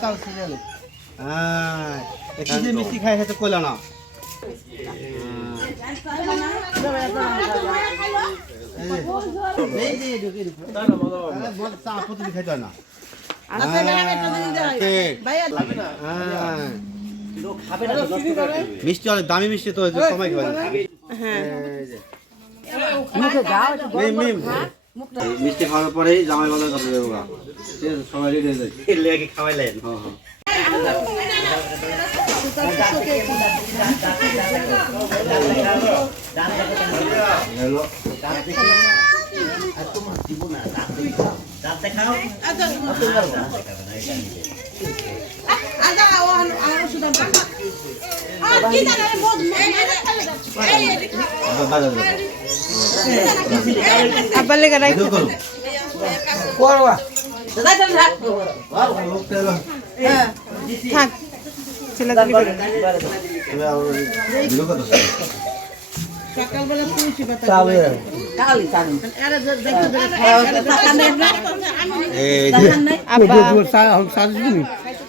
চাল সিরিয়ালে হ্যাঁ মিষ্টি খাই কইলা না। হয়। হ্যাঁ। অনেক দামি মিষ্টি তো সময় খাবে এই যে। মিম, মিম। এই মিষ্টি খাওয়ার পরেই জামাই বাজার কাছে যাব। ঠিক আছে, সবাই রেডি হয়ে যায় লেগে খাওয়াইলেন হ্যাঁ হ্যাঁ। আব্বার লেগে রাখ ভিডিও থাক তুমি আবার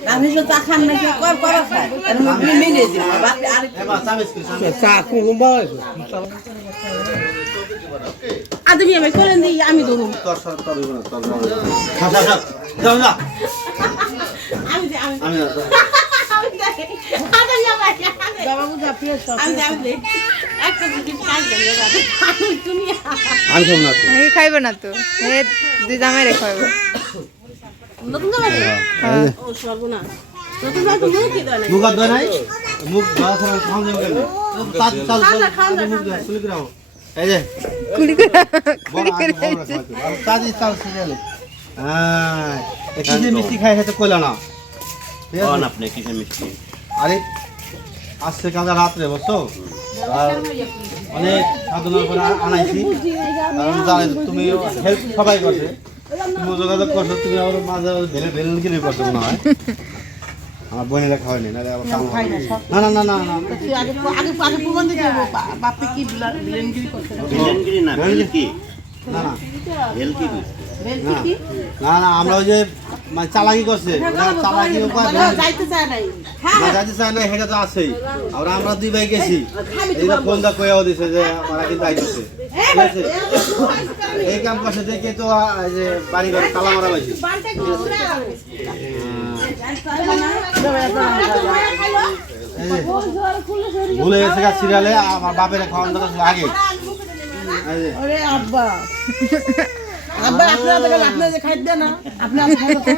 আমি তো চা খান নাকি? কর কর খাই আর চা কোন দিই দেবো তোর সর তোর না তোর যাও না দে খাইব না তো। দুই জামাই রে খাইব। হ্যাঁ মুখ মিষ্টি কইলা মিষ্টি আরে, আজকে কালকে রাত্রে আর অনেক সাধনার করে আনাইছি। তুমি হেল্প সবাই করছে তুমি যোগাযোগ করছ তুমি আবার মাঝে ভেলে ভেলেন কিনে করছ মনে হয়। আমার বোনেরা খাওয়াইনি নাহলে আবার না না না না না আগে আগে আগে প্রমাণ দিতে হবে বাপে কি বিলেনগিরি করছে ভিলেনগিরি না। ভেলকি? না না। ভেলকি না না আমরা ওই যে মানে চালাকি করছে। ওরা চালাকি উপায় ভেলে- যাইতে চায় নাই। হ্যাঁ না যাইতে চায় না সেটা তো আছেই। আর আমরা দুই ভাই গেছি। এইটা ফোন দা কয়েও দিছে যে ওরা কিন্তু আইতেছে। ঠিক আছে? এই কাম করছে দেখে তো এই যে বাড়ি ঘরে তালা মারা হয়েছে ভুলে গেছে গা সিরিয়ালে আমার বাপের খাওয়ান দরকার ছিল আগে। আরে আব্বা। আব্বা আপনারা দেখে আপনি যে খাইতে দেন না আপনি আপনি খাইতে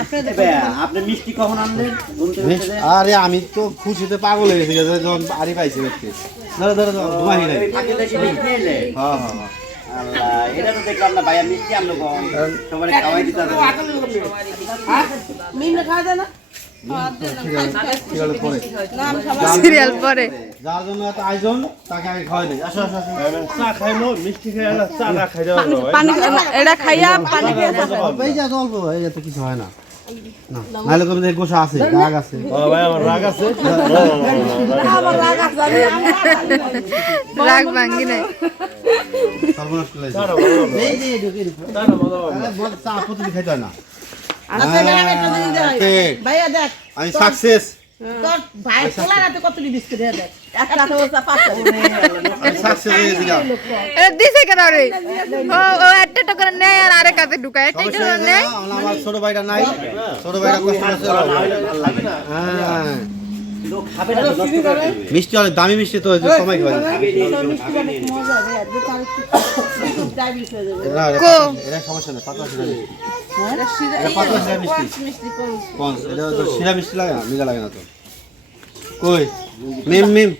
আপনি দেখে আপনি মিষ্টি কখন আনলেন? ঘুম থেকে উঠে যে? আরে আমি তো খুশিতে পাগল হয়ে গেছি যখন আড়ি পাইছি দেখতে ধরো ধরো নাই। মিষ্টি হ্যাঁ হ্যাঁ হ্যাঁ। এটা তো দেখলাম না ভাইয়া মিষ্টি আনলো কখন? সবাই খাওয়াই দিতে হবে। মিম খাওয়া দেন না? সিরিয়ালে পরে সিরিয়াল পরে যার জন্য এত আয়োজন তাকে আগে খাওয়াই দিই আসো আসো আসো চা খাইলো মিষ্টি খাইলো চা না খাইলো পানি এটা খাইয়া পানি এই যে অল্প এই যে তো কিছু হয় না নাহলে কবে দেখে আছে রাগ আছে ভাই আমার রাগ আছে রাগ ভাঙ্গি নাই সর্বনাশ করে এই যে ঢুকে ঢুকে আরে বল চা প্রতিদিন খাইতে হয় না হ্যাঁ, ভাইয়া দেখ আমি সাকসেস তোর ভাই তোলা রাতে কতটি বিস্কুট দিয়ে দেখ একটা তো পাঁচটা সাকসেস হয়ে গেছি দিছে কেন রে ও ও একটা টাকা নেয় আর আরেক কাছে ঢুকায় একটা টাকা নেয় আমার- ছোট ভাইটা নাই ছোট ভাইটা কষ্ট হ্যাঁ। মিষ্টি অনেক দামি মিষ্টি তো সময় খাওয়াই এটা সমস্যা পাতলা শিরা মিষ্টি। এটা তো শিরা মিষ্টি লাগে না লাগে না তো। কই? মিম মিম।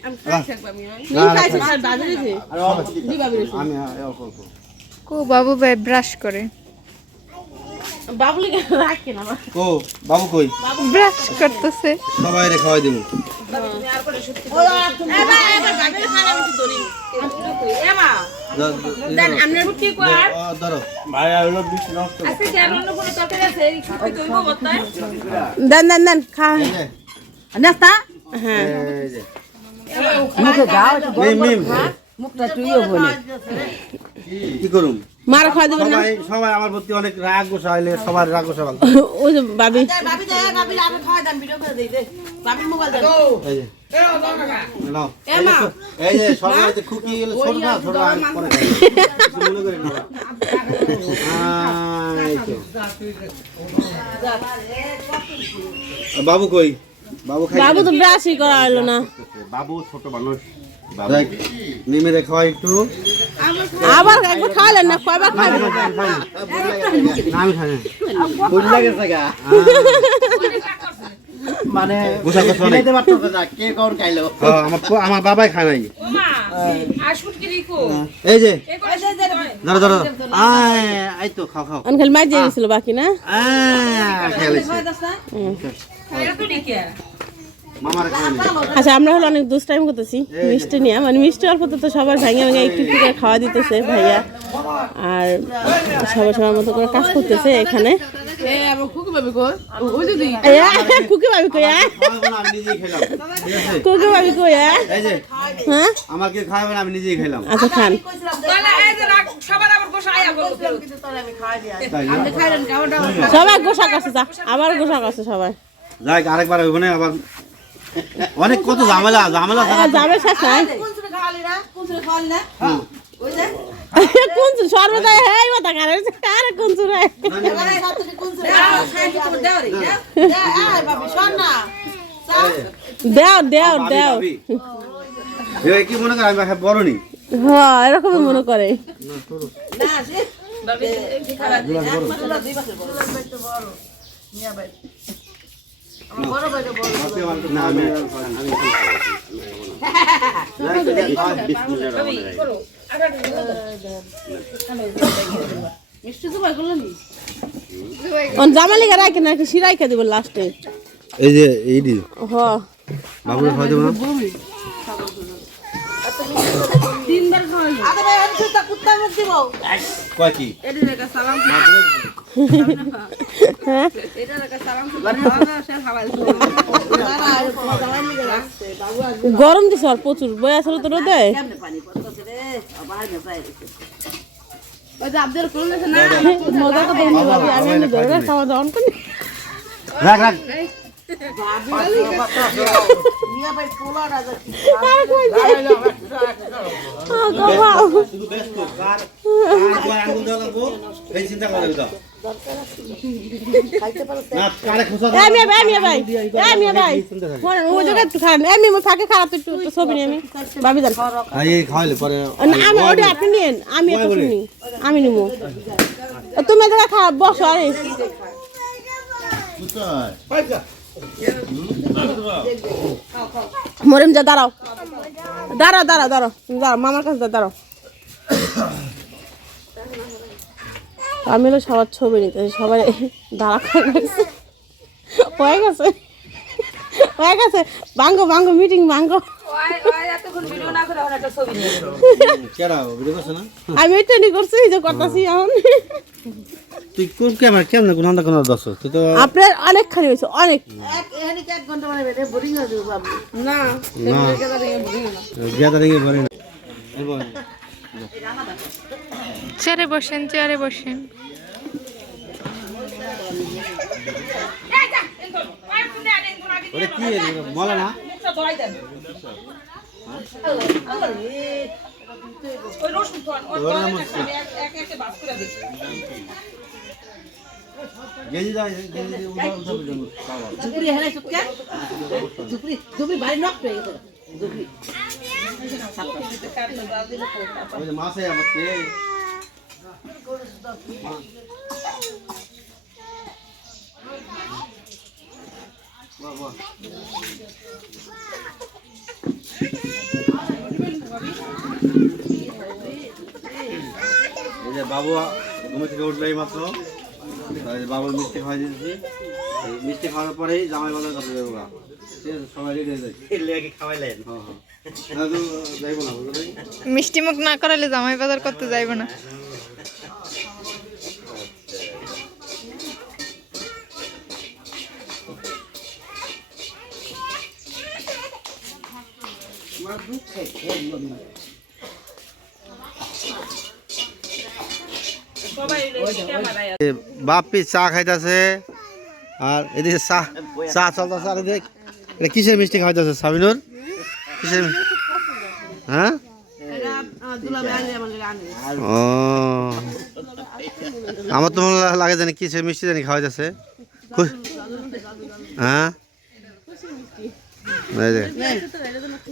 আমি বাবু ভাই ব্রাশ করে। বাবুলি রাখে না ও বাবু কই? ব্রাশ করতেছে। সবাই রে খাওয়াই দিব ধরি। এমা দেন দেন দেন দেন খা। এই যে, নাস্তা? এই মুখে দাও মিম মিম। মুখটা তুইও বলে। কি করুম? মার খাওয়া দিবেন না। সবাই সবাই আমার প্রতি অনেক রাগ গোসা হইলে সবার রাগ গোসা ভাঙ ওই যে বাবি ভাবি দে ভাবি আমি খাওয়া দাম ভিডিও করে দেই দে। ভাবি মোবাইল দেন। এই যে। নাও। এই যে সবাই যে খুকি হলো ছোট না ছোট আমি পরে খাই। কিছু করেন না। আহ, এই তো। বাবু কই? বাবু বাবু তো ব্রাশই করা হলো না। বাবু ছোট মানুষ। দেখ নিমেরে একটু। আবার একবার খাওয়ালেন না? কয়বার খাবেন মানে হ্যাঁ, আমার বাবাই খায় নাই। কো এই যে। ধরো ধরো। আয় তো খাও খাও। বাকি না? আচ্ছা আমরা হলো অনেক দুষ্টাইম করতেছি। মিষ্টি নিয়ে। মানে মিষ্টি অল্প তো সবার ভাঙে ভাঙে একটু একটু করে খাওয়া দিতেছে ভাইয়া। আর সবাই সবার মতো করে কাজ করতেছে এখানে। হ্যাঁ? আমাকে খাওয়াবেন আমি নিজেই খেলাম আচ্ছা খান। তাহলে এই যে রাখ সবার আবার বসে আয়া বলব তাই না? সবাই গোসা করছে যা। আবার গোসা করছে সবাই। যাক আরেকবার ওখানে আবার অনেক কত ঝামেলা ঝামেলা যাবে শেষ নাই কোন সর্বদাই মাথা কারে। আরে কোন চুরে দাও দেও দেও। কি মনে কর। আমি বড় নি হ্যাঁ এরকমই মনে করে না সে আমি অন রাখে না কি সিরাইকা দিব লাস্টে এই যে এই দি হ। বাবুরে খাওয়া দেবো না? আরে ভাই আমি তো কুত্তা মুখ দিব। কয় কি? হ্যাঁ গরম দিছে আর প্রচুর। বই আসলে তো রোদে? দাওয়া করি। রাখ রাখ শুধু ব্যস্ত কার কার কয় আঙ্গুল দেওয়া লাগবো এই চিন্তা করে দাও না কারে খোসা এ মিয়া ভাই। মিয়া ভাই এ মিয়া ভাই মনে ওই জায়গায় একটু খান এ মিয়া ফাঁকে খারাপ একটু একটু ছবি নিয়ে আমি। ভাবি যান। এই খাওয়াইলে পরে না, আমি ওটা আপনি নিন আমি একটু শুনি আমি নিব। তুমি জায়গা খা বসো আরে। মরিম যা দাঁড়াও। দাঁড়াও দাঁড়াও দাঁড়াও। দাঁড়াও মামার কাছে দাঁড়াও। আমি হলো সবার ছবি নিতে সবাই দাঁড়া করে রাখছে। হয়ে গেছে। হয়ে গেছে। ভাঙ্গো ভাঙ্গো মিটিং ভাঙ্গো। এতক্ষণ ভিডিও না করছ আমি করছি যে করতেছি এখন। তুই কোন ক্যামেরা কেমন কোন কোন দশ তুই তো আপনার অনেকখানি হয়েছে অনেক। না গ্যাদারিং এ ভরে না চেয়ারে বসেন চেয়ারে বসেন। ওরে কি বলে না? ওই রসুন তো ওরে মস্ত। গেজি যায় গেজি উঠা উঠা বুঝাবো ঝুপড়ি হেলে সুটকে ঝুপড়ি ঝুপড়ি বাড়ি নক পেয়ে গেছে মাছে আমাকে এই যে বাবু ঘুমে থেকে উঠল এই মাত্র। বাবুর মিষ্টি খাওয়াই দিয়েছি মিষ্টি খাওয়ার পরেই জামাই বাজার কাছে যাব ঠিক আছে সবাই রেডি হয়ে যায় খাওয়াইলেন। হ্যাঁ হ্যাঁ। মিষ্টি মুখ না করালে জামাই বাজার করতে যাইব না। এ বাপ্পি চা খাইতেছে, আর এদিকে চা চা চলতেছে, আর এদিকে কিসের মিষ্টি খাইতেছে সাবিনুর? কিসের? মি- হ্যাঁ আমার তো মনে লাগে জানি কিসের মিষ্টি জানি খাওয়াইতেছে খু- হ্যাঁ?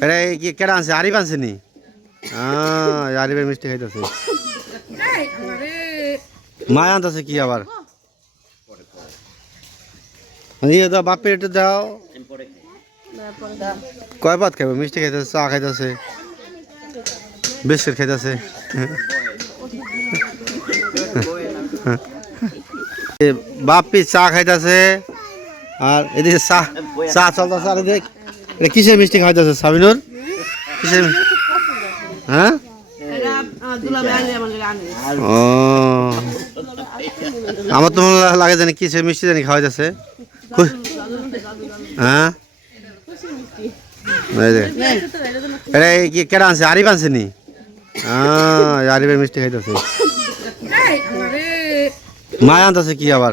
এটা কি কেডা আনছে? আরিফ আনছে নি? হ্যাঁ আরিফের মিষ্টি খাইতেছে। মায়া আনতেছে কি আবার? ইয়ে দাও, বাপের একটু দাও। কয় ভাত খাইবে? মিষ্টি খাইতেছে, চা খাইতেছে, বিস্কুট খাইতেছে। এ বাপ্পি চা খাইতেছে, আর এদিকে চা চা চলতেছে, আর এটা কিসের মিষ্টি খাইতেছে, সাবিনুর? কিসের হ্যাঁ? ও। আমার তো লাগে জানি কিসের মিষ্টি জানি খাওয়াইতেছে। খু- হ্যাঁ। এটা কি কেডা আনছে? আরিফ আনছে নি? হ্যাঁ মিষ্টি খাইতেছে। মায়া আনতেছে কি আবার?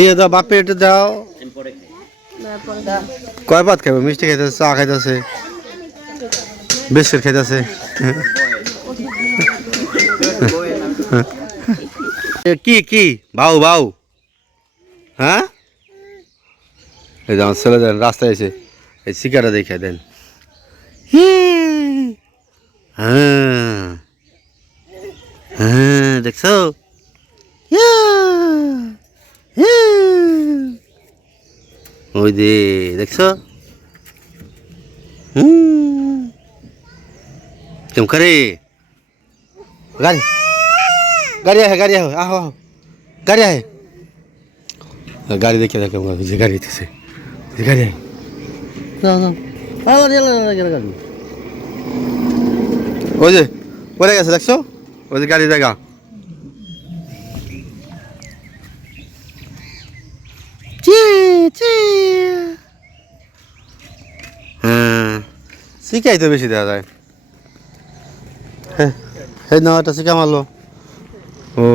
ইয়ে দাও বাপের একটু দাও। কয় ভাত খাইবে? মিষ্টি খাইতেছে, চা খাইতেছে, বিস্কুট খাইতেছে। কি কি? বাউ বাউ। হ্যাঁ? এই যে আমার ছেলে দেন রাস্তায় এসে এই শিকাটা দেখে দেন। হ্যাঁ। হ্যাঁ দেখছ। ওই দে দেখছ? হুম। কেমন করে? গাড়ি। গাড়ি আহে গাড়ি আহে, আহো আহো। গাড়ি আহে। গাড়ি দেখে দেখে যে গেল। ওই যে পড়ে গেছে দেখছ? ওই যে গাড়ি দেখা হ্যাঁ শিখাই তো বেশি দেওয়া যায়। হ্যাঁ এই না ওটা শিখা মারলো। ও।